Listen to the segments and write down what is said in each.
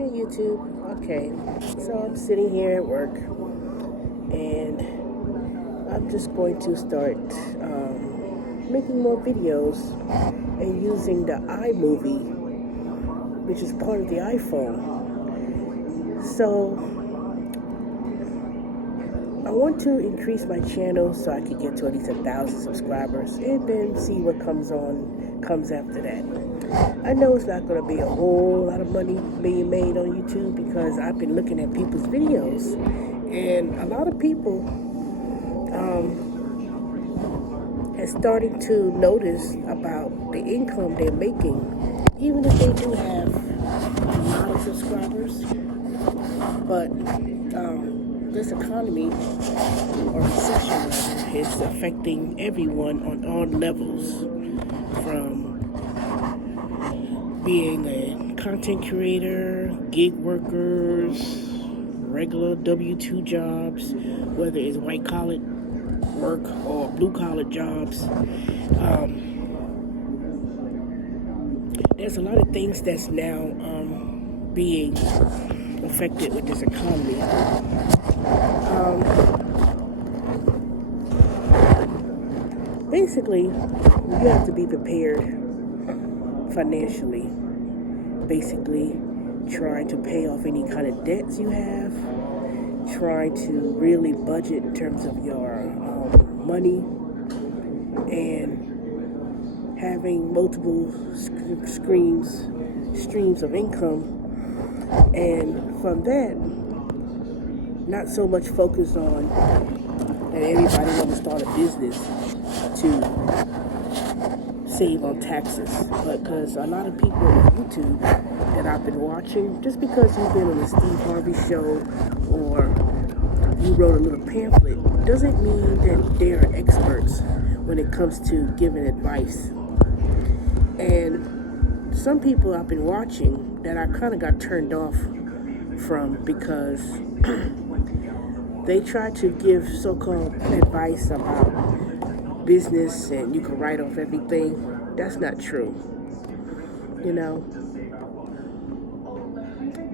Hey YouTube. Okay, so I'm sitting here at work and I'm just going to start making more videos and using the iMovie, which is part of the iPhone. So I want to increase my channel so I could get to at least 1,000 subscribers and then see what comes after that. I know it's not going to be a whole lot of money being made on YouTube because I've been looking at people's videos and a lot of people are starting to notice about the income they're making, even if they do have a lot of subscribers. But this economy or recession rather is affecting everyone on all levels, from being a content creator, gig workers, regular W-2 jobs, whether it's white-collar work or blue-collar jobs. There's a lot of things that's now being affected with this economy. Basically, you have to be prepared financially. Basically, trying to pay off any kind of debts you have, trying to really budget in terms of your money, and having multiple streams of income. And from that, not so much focus on that everybody wants to start a business to save on taxes, but because a lot of people on YouTube that I've been watching, just because you've been on the Steve Harvey show or you wrote a little pamphlet, doesn't mean that they are experts when it comes to giving advice. And some people I've been watching that I kind of got turned off from because they try to give so-called advice about business and you can write off everything. That's not true. You know,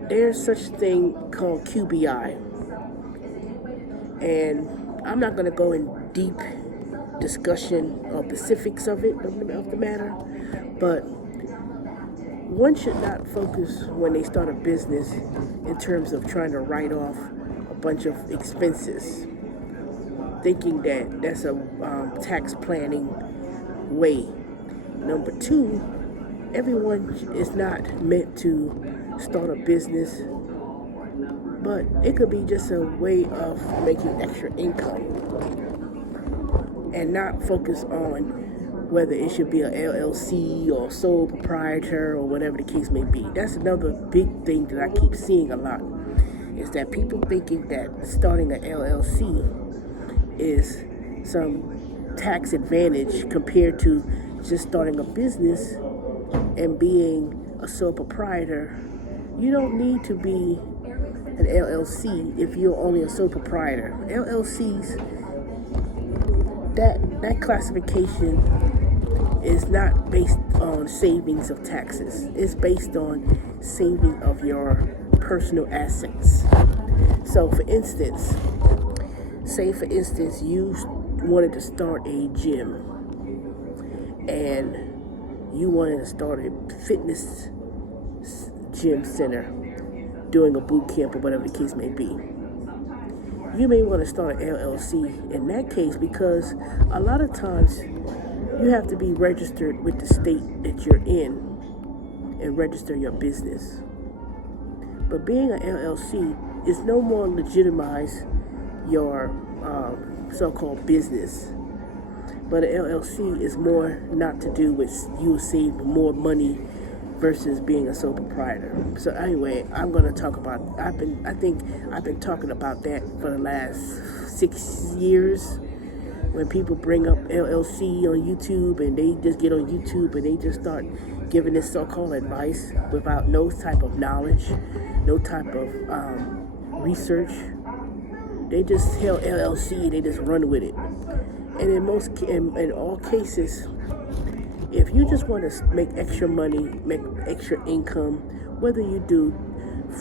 there's such a thing called QBI, and I'm not going to go in deep discussion of specifics of the matter, but one should not focus when they start a business in terms of trying to write off a bunch of expenses, thinking that that's a tax planning way. Number two, everyone is not meant to start a business, but it could be just a way of making extra income and not focus on whether it should be a LLC or sole proprietor or whatever the case may be. That's another big thing that I keep seeing a lot, is that people thinking that starting an LLC is some tax advantage compared to just starting a business and being a sole proprietor. You don't need to be an LLC if you're only a sole proprietor. LLCs, that classification is not based on savings of taxes. It's based on saving of your personal assets. So for instance, you wanted to start a gym and you wanted to start a fitness gym center, doing a boot camp or whatever the case may be. You may want to start an LLC in that case, because a lot of times you have to be registered with the state that you're in and register your business. But being an LLC is no more legitimize your so-called business. But an LLC is more not to do with you saving more money versus being a sole proprietor. So anyway, I'm going to talk about, I've been talking about that for the last 6 years. When people bring up LLC on YouTube and they just get on YouTube and they just start giving this so-called advice without no type of knowledge, no type of research. They just tell LLC, they just run with it. And in all cases, if you just want to make extra money, make extra income, whether you do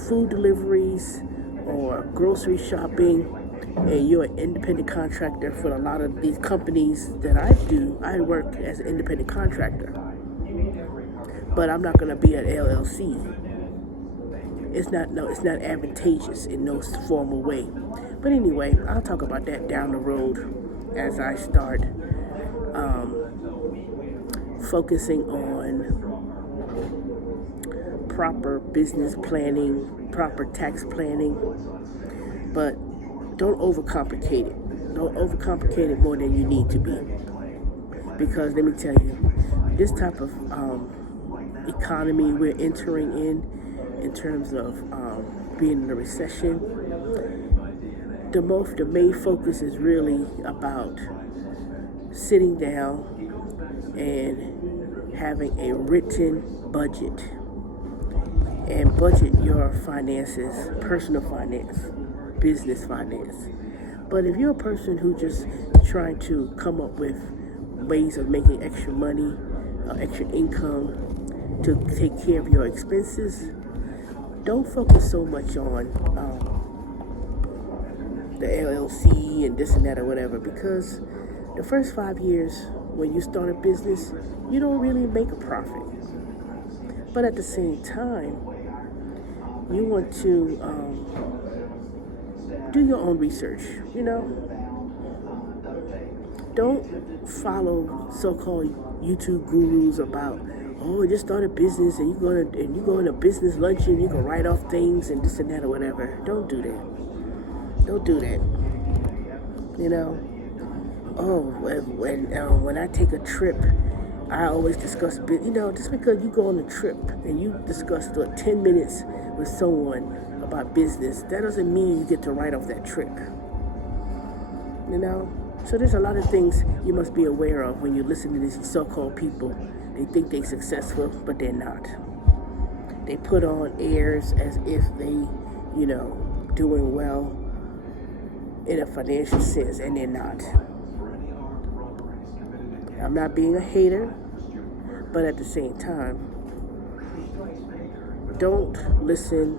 food deliveries or grocery shopping, and you're an independent contractor for a lot of these companies that I do, I work as an independent contractor. But I'm not going to be an LLC. It's not advantageous in no formal way. But anyway, I'll talk about that down the road as I start focusing on proper business planning, proper tax planning. But don't overcomplicate it. Don't overcomplicate it more than you need to be. Because let me tell you, this type of economy we're entering in terms of being in a recession, the main focus is really about sitting down and having a written budget and budget your finances, personal finance, business finance. But if you're a person who just trying to come up with ways of making extra money, extra income to take care of your expenses, don't focus so much on the LLC and this and that or whatever, because the first 5 years when you start a business, you don't really make a profit. But at the same time, you want to do your own research, Don't follow so-called YouTube gurus about, oh, just start a business and you go in a business luncheon, you can write off things and this and that or whatever. Don't do that. Don't do that. Oh, when I take a trip, I always discuss, just because you go on a trip and you discuss 10 minutes with someone about business, that doesn't mean you get to write off that trip. So there's a lot of things you must be aware of when you listen to these so-called people. They think they're successful, but they're not. They put on airs as if they, doing well in a financial sense, and they're not. I'm not being a hater, but at the same time, don't listen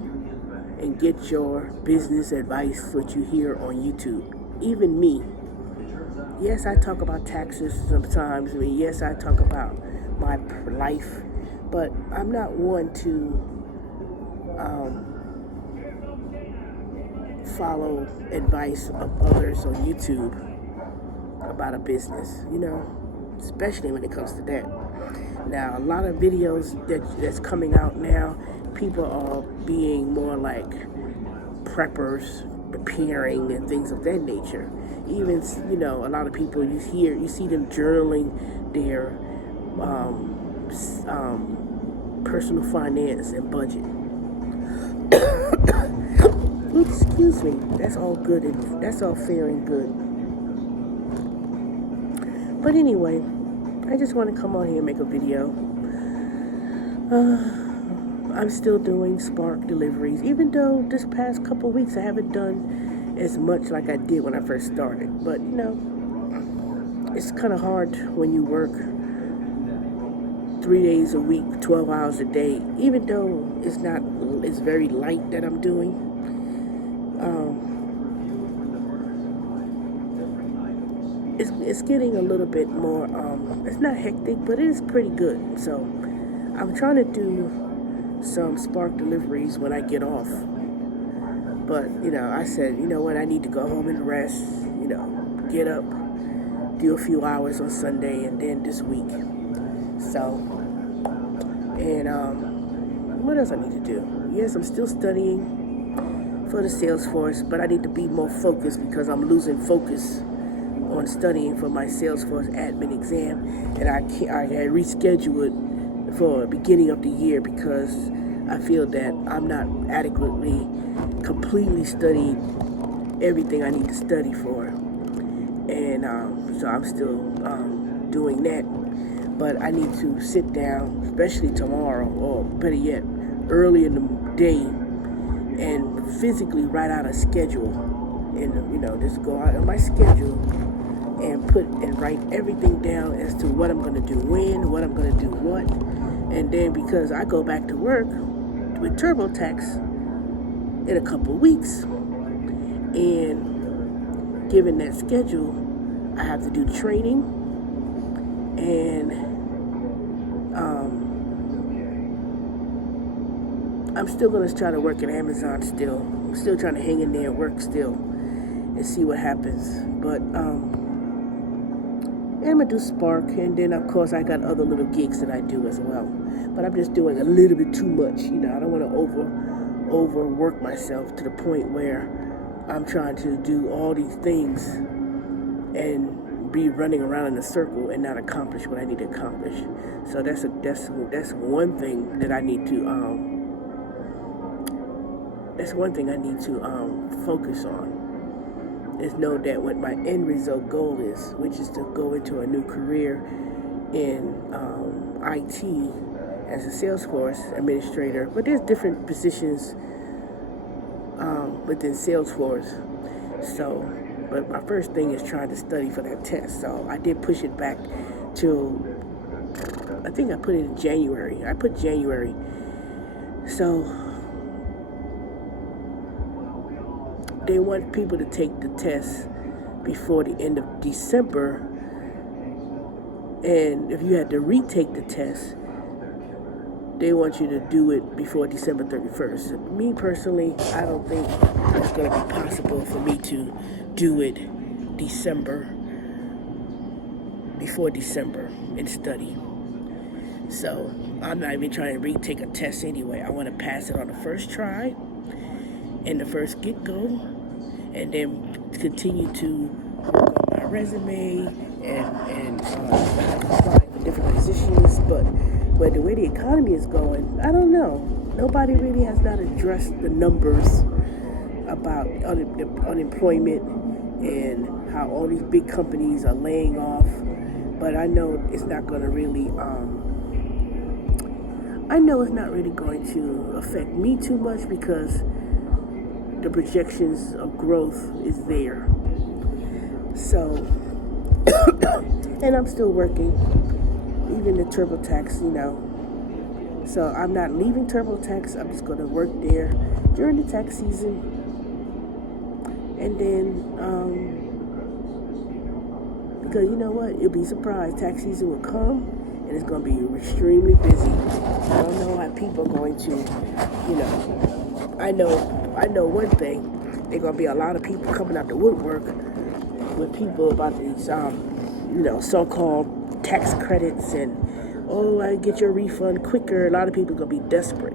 and get your business advice what you hear on YouTube. Even me. Yes, I talk about taxes sometimes. Yes, I talk about my life, but I'm not one to follow advice of others on YouTube about a business, especially when it comes to that. Now, a lot of videos that's coming out now, people are being more like preppers, preparing and things of that nature. Even, a lot of people you see them journaling their personal finance and budget. Excuse me. That's all good and that's all fair and good. But anyway, I just want to come on here and make a video. I'm still doing Spark deliveries, even though this past couple weeks I haven't done as much like I did when I first started. But it's kind of hard when you work 3 days a week, 12 hours a day, even though it's very light that I'm doing. It's getting a little bit more, it's not hectic, but it is pretty good. So I'm trying to do some Spark deliveries when I get off. But, I said, what, I need to go home and rest, get up, do a few hours on Sunday and then this week. So, and what else I need to do? Yes, I'm still studying for the Salesforce, but I need to be more focused because I'm losing focus on studying for my Salesforce admin exam, and I had rescheduled it for beginning of the year because I feel that I'm not adequately, completely studied everything I need to study for, and so I'm still doing that. But I need to sit down, especially tomorrow, or better yet, early in the day, and physically write out a schedule, and just go out on my schedule and write everything down as to what I'm going to do when, what I'm going to do what. And then because I go back to work with TurboTax in a couple of weeks. And given that schedule, I have to do training, and I'm still going to try to work at Amazon still. I'm still trying to hang in there and work still and see what happens. But I'm going to do Spark, and then of course I got other little gigs that I do as well. But I'm just doing a little bit too much. I don't want to overwork myself to the point where I'm trying to do all these things and be running around in a circle and not accomplish what I need to accomplish. So that's one thing that I need to focus on, is know that what my end result goal is, which is to go into a new career in IT as a Salesforce administrator. But there's different positions within Salesforce. So, but my first thing is trying to study for that test. So I did push it back to, I think I put it in January. I put January. So they want people to take the test before the end of December. And if you had to retake the test, they want you to do it before December 31st. Me personally, I don't think it's going to be possible for me to do it before December and study. So I'm not even trying to retake a test anyway. I want to pass it on the first try and the first get-go, and then continue to work on my resume and apply for different positions. But the way the economy is going, I don't know. Nobody really has not addressed the numbers about unemployment and how all these big companies are laying off. But I know it's not going to really, going to affect me too much, because the projections of growth is there. So, and I'm still working, even the TurboTax, So I'm not leaving TurboTax. I'm just going to work there during the tax season. And then, because you know what? You'll be surprised. Tax season will come, and it's going to be extremely busy. I don't know how people are going to, I know one thing. There are going to be a lot of people coming out the woodwork with people about these, so-called tax credits and, I get your refund quicker. A lot of people are going to be desperate.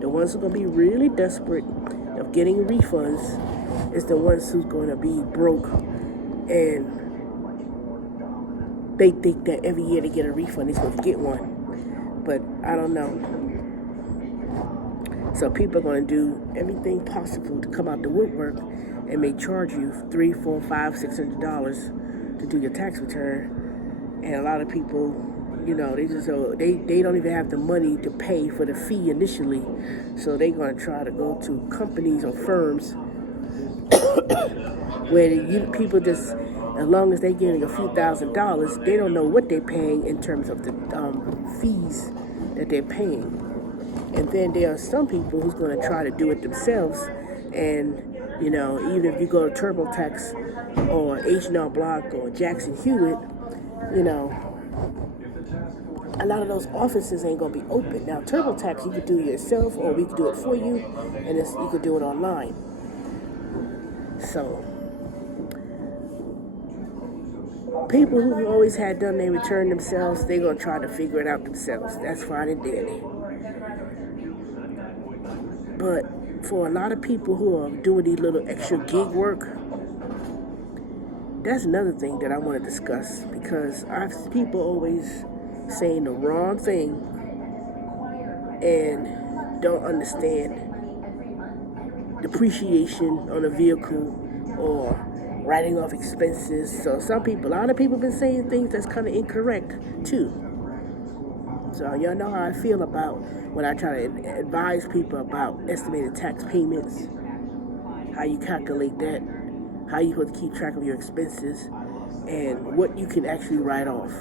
The ones who are going to be really desperate of getting refunds is the ones who's going to be broke, and they think that every year they get a refund, they're supposed to get one. But I don't know. So people are going to do everything possible to come out the woodwork and may charge you $300, $400, $500, $600 to do your tax return. And a lot of people, they don't even have the money to pay for the fee initially. So they're going to try to go to companies or firms where people just, as long as they're getting a few $1,000s, they don't know what they're paying in terms of the fees that they're paying. And then there are some people who's going to try to do it themselves. And, even if you go to TurboTax or H&R Block or Jackson Hewitt, a lot of those offices ain't going to be open. Now, TurboTax, you could do it yourself, or we could do it for you, and you could do it online. So, people who always had done their return themselves, they're going to try to figure it out themselves. That's fine and dandy. But for a lot of people who are doing these little extra gig work, that's another thing that I want to discuss, because I've seen people always saying the wrong thing and don't understand depreciation on a vehicle or writing off expenses. So a lot of people have been saying things that's kind of incorrect too. So y'all know how I feel about when I try to advise people about estimated tax payments, how you calculate that, how you have to keep track of your expenses, and what you can actually write off.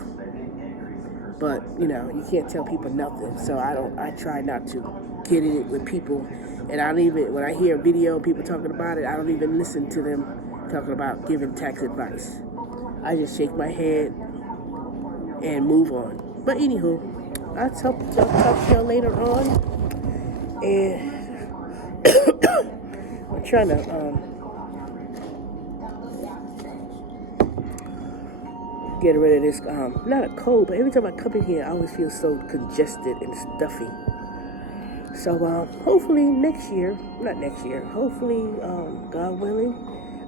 But, you can't tell people nothing, so I try not to. getting it with people. And I don't even, when I hear a video of people talking about it, I don't even listen to them talking about giving tax advice. I just shake my head and move on. But anywho, I'll talk to y'all later on. And I'm trying to get rid of this, not a cold, but every time I come in here, I always feel so congested and stuffy. So hopefully hopefully, God willing,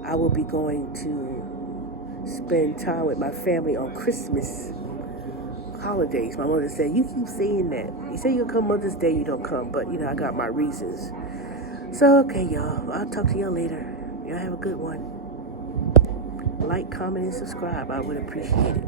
I will be going to spend time with my family on Christmas holidays. My mother said, you keep saying that. You say you'll come Mother's Day, you don't come. But, I got my reasons. So, okay, y'all. I'll talk to y'all later. Y'all have a good one. Like, comment, and subscribe. I would appreciate it.